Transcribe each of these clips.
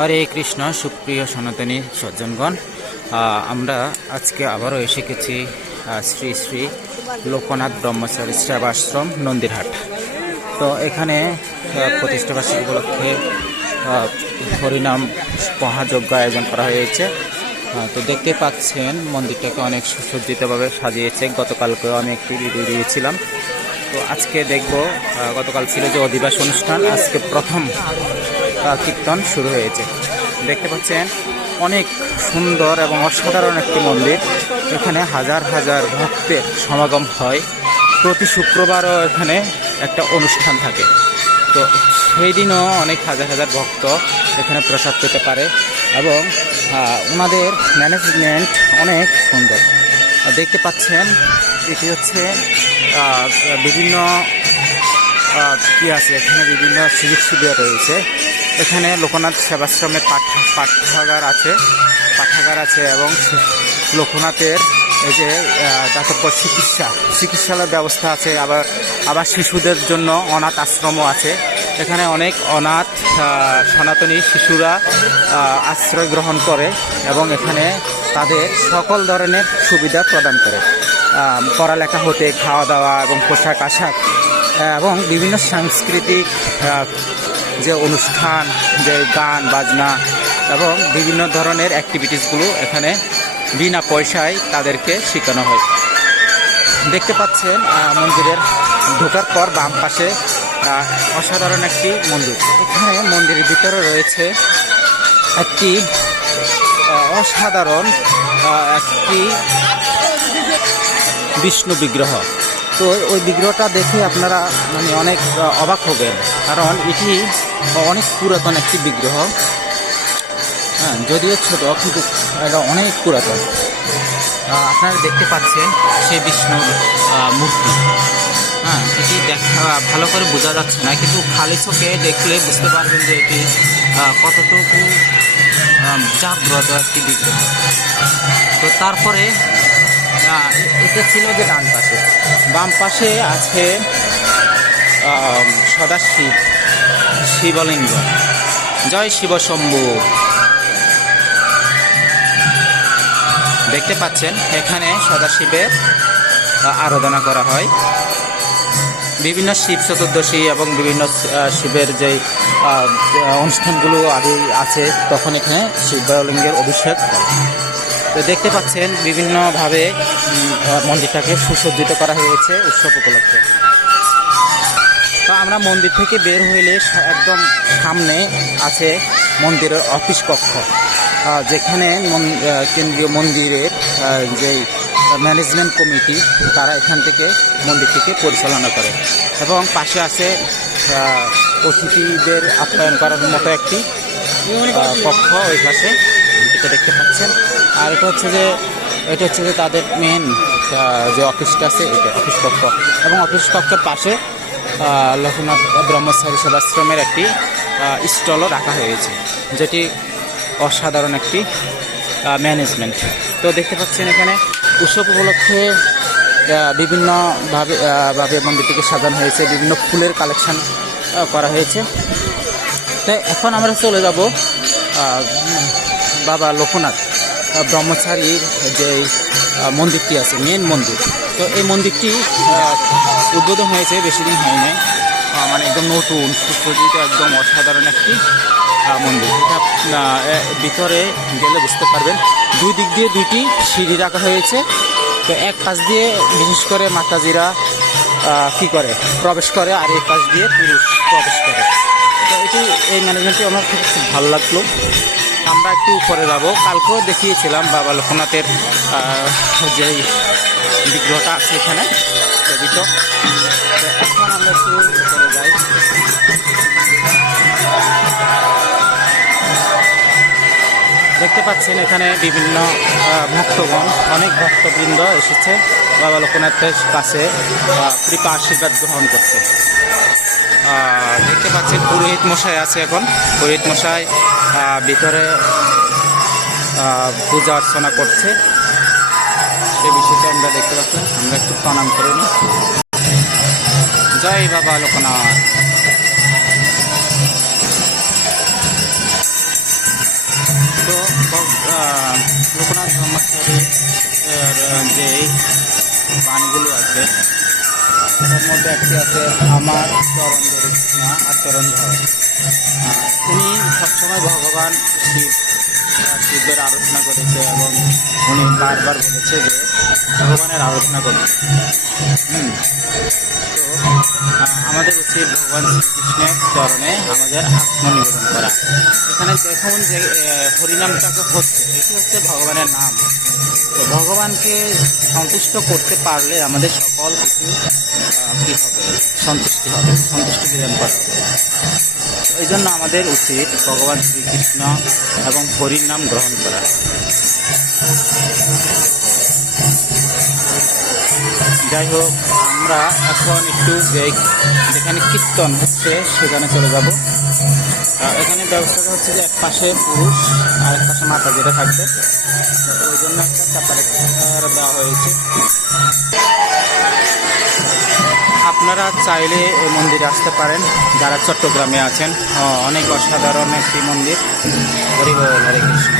হরে কৃষ্ণ, সুপ্রিয় সনাতনী সজ্জনগণ আমরা আজকে আবারও এসে গেছি শ্রী শ্রী লোকনাথ ব্রহ্মচারী সেবাশ্রম, নন্দীরহাট। তো এখানে প্রতিষ্ঠাবার্ষিকী উপলক্ষে হরিনাম মহাযজ্ঞ আয়োজন করা হয়েছে। তো দেখতে পাচ্ছেন, মন্দিরটাকে অনেক সুসজ্জিতভাবে সাজিয়েছে। গতকালকেও আমি একটি ভিডিও দিয়েছিলাম। তো আজকে দেখব গতকাল ছিল যে অধিবাস অনুষ্ঠান, আজকে প্রথম কীর্তন শুরু হয়েছে। দেখতে পাচ্ছেন, অনেক সুন্দর এবং অসাধারণ একটি মন্দির। এখানে হাজার হাজার ভক্তের সমাগম হয়। প্রতি শুক্রবারও এখানে একটা অনুষ্ঠান থাকে। তো সেই দিনও অনেক হাজার হাজার ভক্ত এখানে প্রসাদ পেতে পারে এবং ওনাদের ম্যানেজমেন্ট অনেক সুন্দর। দেখতে পাচ্ছেন, এটি হচ্ছে বিভিন্ন কি আছে? এখানে বিভিন্ন সুযোগ সুবিধা রয়েছে। এখানে লোকনাথ সেবাশ্রমের পাঠা পাঠাগার আছে পাঠাগার আছে এবং লোকনাথের এই যে দাতব্য চিকিৎসা, চিকিৎসালয় ব্যবস্থা আছে, আবার আবার শিশুদের জন্য অনাথ আশ্রমও আছে। এখানে অনেক অনাথ সনাতনী শিশুরা আশ্রয় গ্রহণ করে এবং এখানে তাদের সকল ধরনের সুবিধা প্রদান করে। পড়ালেখা হতে খাওয়া দাওয়া এবং পোশাক আশাক এবং বিভিন্ন সাংস্কৃতিক যে অনুষ্ঠান, যে গান, বাজনা এবং বিভিন্ন ধরনের অ্যাক্টিভিটিসগুলো এখানে বিনা পয়সায় তাদেরকে শেখানো হয়। দেখতে পাচ্ছেন মন্দিরের ঢোকার পর বাম পাশে অসাধারণ একটি মন্দির। এখানে মন্দিরের ভিতরে রয়েছে একটি অসাধারণ একটি বিষ্ণু বিগ্রহ। তো ওই বিগ্রহটা দেখে আপনারা মানে অনেক অবাক হবেন। কারণ এটি অনেক পুরাতন একটি বিগ্রহ। হ্যাঁ যদিও ছোট কিন্তু এটা অনেক পুরাতন। আপনারা দেখতে পাচ্ছেন সেই বিষ্ণুর মূর্তি। হ্যাঁ এটি দেখা ভালো করে বোঝা যাচ্ছে না কিন্তু খালি চোখে দেখলে বুঝতে পারবেন যে এটি কতটুকু জাগ্রত একটি বিগ্রহ। তো তারপরে এটা ছিল যে ডান পাশে। বাম পাশে আছে সদাশিব। শিবলিঙ্গ। জয় শিব শম্ভু। দেখতে পাচ্ছেন, এখানে সদাশিবের আরাধনা করা হয়। বিভিন্ন শিব চতুর্দশী এবং বিভিন্ন শিবের যে অনুষ্ঠানগুলো আগে আছে, তখন এখানে শিবলিঙ্গের অভিষেক তো দেখতে পাচ্ছেন, বিভিন্নভাবে মন্দিরটাকে সুসজ্জিত করা হয়েছে উৎসব উপলক্ষে। তো আমরা মন্দির থেকে বের হইলে একদম সামনে আছে মন্দিরের অফিস কক্ষ যেখানে কেন্দ্রীয় মন্দিরের আহ, যে ম্যানেজমেন্ট কমিটি তারা এখান থেকে মন্দিরটিকে পরিচালনা করে এবং পাশে আছে অতিথিদের আপ্যায়ন করার মতো একটি কক্ষ ওই পাশে যেটা দেখতে পাচ্ছেন। আর এটা হচ্ছে যে এটা হচ্ছে যে তাদের মেন যে অফিসটা আছে এটা অফিস কক্ষ। এবং অফিস কক্ষের পাশে লোকনাথ ব্রহ্মচারী সেবাশ্রমের একটি স্টলও রাখা হয়েছে, যেটি অসাধারণ একটি ম্যানেজমেন্ট তো দেখতে পাচ্ছেন এখানে উৎসব উপলক্ষে বিভিন্নভাবে ভাবে মন্দিরটিকে সাজানো হয়েছে, বিভিন্ন ফুলের কালেকশন করা হয়েছে। তো এখন আমরা চলে যাব বাবা লোকনাথ ব্রহ্মচারীর যে মন্দিরটি আছে মেন মন্দির। তো এই মন্দিরটি উদ্বোধন হয়েছে বেশি দিন হয় নাই মানে একদম নতুন সুসজ্জিত একদম অসাধারণ একটি মন্দির। এটা ভিতরে গেলে বুঝতে পারবেন দুই দিক দিয়ে দুইটি সিঁড়ি রাখা হয়েছে। তো এক পাশ দিয়ে বিশেষ করে মাতাজিরা কি করে? প্রবেশ করে আর এক পাশ দিয়ে পুরুষ প্রবেশ করে। তো এটি এই ম্যানেজমেন্টটি আমার খুব খুব ভালো লাগল। আমরা একটু উপরে যাব। কালকেও দেখিয়েছিলাম বাবা লোকনাথের আহ, যে বিগ্রহটা আছে এখানে। ছবিটা তো এখন আমরা একটু উপরে যাই। দেখতে পাচ্ছেন এখানে বিভিন্ন ভক্তগণ অনেক ভক্তবৃন্দ এসেছে। বাবা লোকনাথের কাছে কৃপা আশীর্বাদ গ্রহণ করছে। দেখতে পাচ্ছেন পুরোহিত মশাই আছে এখন। পুরোহিত মশাই আহ, ভিতরে পূজা অর্চনা করছে। সেই বিষয়টা আমরা দেখতে পাচ্ছি আমরা একটু প্রণাম করে নিই জয় বাবা লোকনাথ। তো লোকনাথ ব্রহ্মচারী এর, যে বাণীগুলো আছে তার মধ্যে একটি আছে আমার চরণ ধরে কৃষ্ণা আর চরণ ধর। উনি সবসময় ভগবান শিব। শিবের আরাধনা করেছে এবং উনি বারবার বলেছে যে ভগবানের করতে হুম। তো আমাদের উচিত ভগবান শ্রীকৃষ্ণের চরণে আমাদের আত্মনিবেদন করা। এখানে দেখুন যে হরিনামটাকে হচ্ছে, এটি হচ্ছে ভগবানের নাম। তো ভগবানকে সন্তুষ্ট করতে পারলে আমাদের সকল কিছু কি হবে, সন্তুষ্টি হবে, সন্তুষ্টি বিধান করা হবে। এই জন্য আমাদের উচিত ভগবান শ্রীকৃষ্ণ এবং হরির নাম গ্রহণ করা। যাই হোক, আমরা এখন একটু যে যেখানে কীর্তন হচ্ছে, সেখানে চলে যাব। এখানে ব্যবস্থাটা হচ্ছে যে এক পাশে পুরুষ, আর এক পাশে মাথা যেটা থাকবে। ওই জন্য একটা সেপারেটার দেওয়া হয়েছে। আপনারা চাইলে এই মন্দিরে আসতে পারেন। যারা চট্টগ্রামে আছেন অনেক অসাধারণ একটি মন্দির। হরি কৃষ্ণ।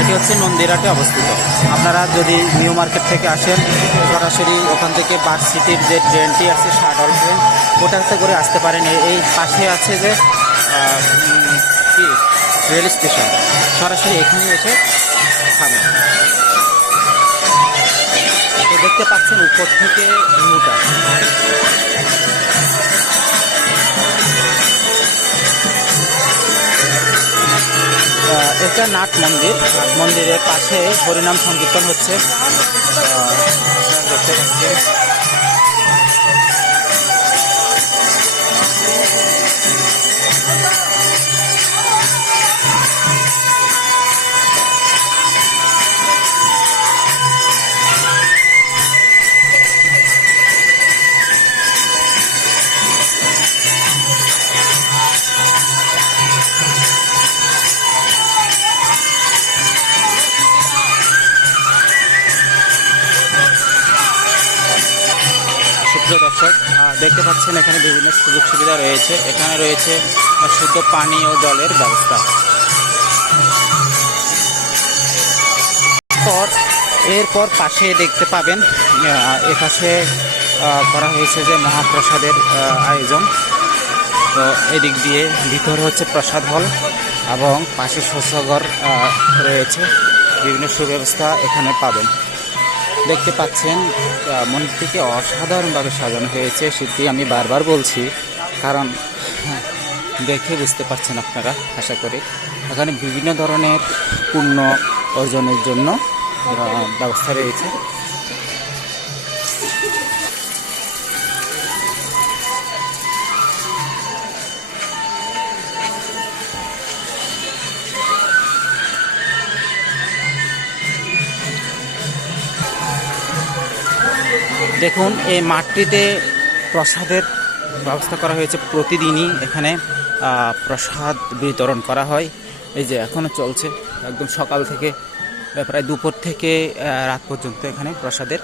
এটি হচ্ছে নন্দিরাটে অবস্থিত। আপনারা যদি নিউ মার্কেট থেকে আসেন, সরাসরি ওখান থেকে বাস সিটির যে ট্রেনটি আছে, শাটল ট্রেন, ওটাতে করে আসতে পারেন। এই- পাশে আছে যে রেল স্টেশন। সরাসরি এখানে এসে থামে তো দেখতে পাচ্ছেন উপর থেকে ভিউটা। এটা নাট মন্দির। নাট মন্দিরের পাশে হরিনাম সংকীর্তন হচ্ছে। দেখতে পাচ্ছেন। দেখতে পাচ্ছেন এখানে বিভিন্ন সুযোগ সুবিধা রয়েছে। এখানে রয়েছে শুদ্ধ পানি ও জলের ব্যবস্থা। পর এরপর পাশে দেখতে পাবেন আহ, এ পাশে আহ, করা হয়েছে যে মহাপ্রসাদের আয়োজন। তো এদিক দিয়ে ভিতরে হচ্ছে প্রসাদ হল এবং পাশে আহ, রয়েছে। বিভিন্ন সুব্যবস্থা এখানে পাবেন। দেখতে পাচ্ছেন মন্দিরটিকে অসাধারণভাবে সাজানো হয়েছে। সেটি আমি বারবার বলছি কারণ হ্যাঁ, দেখে বুঝতে পারছেন আপনারা আশা করি। এখানে বিভিন্ন ধরনের পূর্ণ অর্জনের জন্য ব্যবস্থা রয়েছে। দেখুন এই মাঠটিতে প্রসাদের ব্যবস্থা করা হয়েছে প্রতিদিনই। এখানে প্রসাদ বিতরণ করা হয়। এই যে এখনও চলছে একদম সকাল থেকে প্রায় দুপুর থেকে রাত পর্যন্ত এখানে প্রসাদের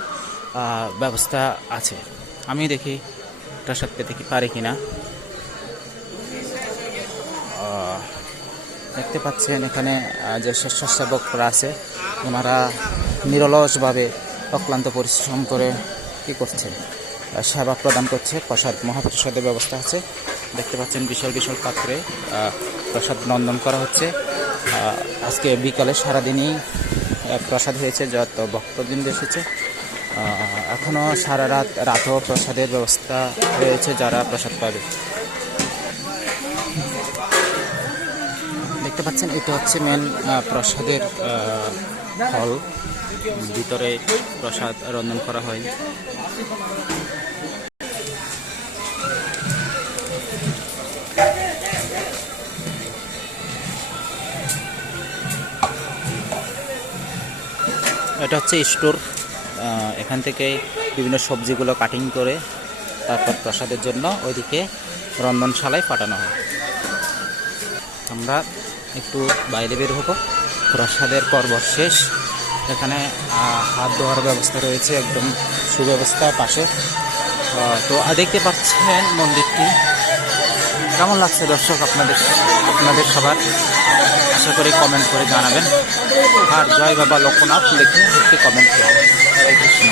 ব্যবস্থা আছে। আমি দেখি প্রসাদ পেতে কি পারি কিনা। আহ, দেখতে পাচ্ছেন এখানে যে স্বেচ্ছাসেবকরা আছে ওনারা নিরলসভাবে অক্লান্ত পরিশ্রম করে কি করছে? সেবা প্রদান করছে। প্রসাদ, মহাপ্রসাদের ব্যবস্থা আছে। দেখতে পাচ্ছেন বিশাল বিশাল পাত্রে প্রসাদ নন্দন করা হচ্ছে। আজকে বিকালে সারাদিনই প্রসাদ হয়েছে, যত ভক্তবৃন্দ এসেছে। এখনও সারা রাত রাতও প্রসাদের ব্যবস্থা রয়েছে যারা প্রসাদ পাবে। দেখতে পাচ্ছেন, এটা হচ্ছে মেন প্রসাদের হল ভিতরে প্রসাদ রন্ধন করা হয়। এটা হচ্ছে স্টোর এখান থেকে বিভিন্ন সবজিগুলো কাটিং করে তারপর প্রসাদের জন্য ওইদিকে রন্ধনশালায় পাঠানো হয়। আমরা একটু বাইরে বের হব। প্রসাদের পর্ব শেষ। এখানে হাত ধোয়ার ব্যবস্থা রয়েছে, একদম সুব্যবস্থা পাশে। তো দেখতে পাচ্ছেন মন্দিরটি। কেমন লাগছে দর্শক আপনাদের আপনাদের সবার? আশা করি কমেন্ট করে জানাবেন। আর জয় বাবা লোকনাথ লিখে একটি কমেন্ট করবেন হরে কৃষ্ণ।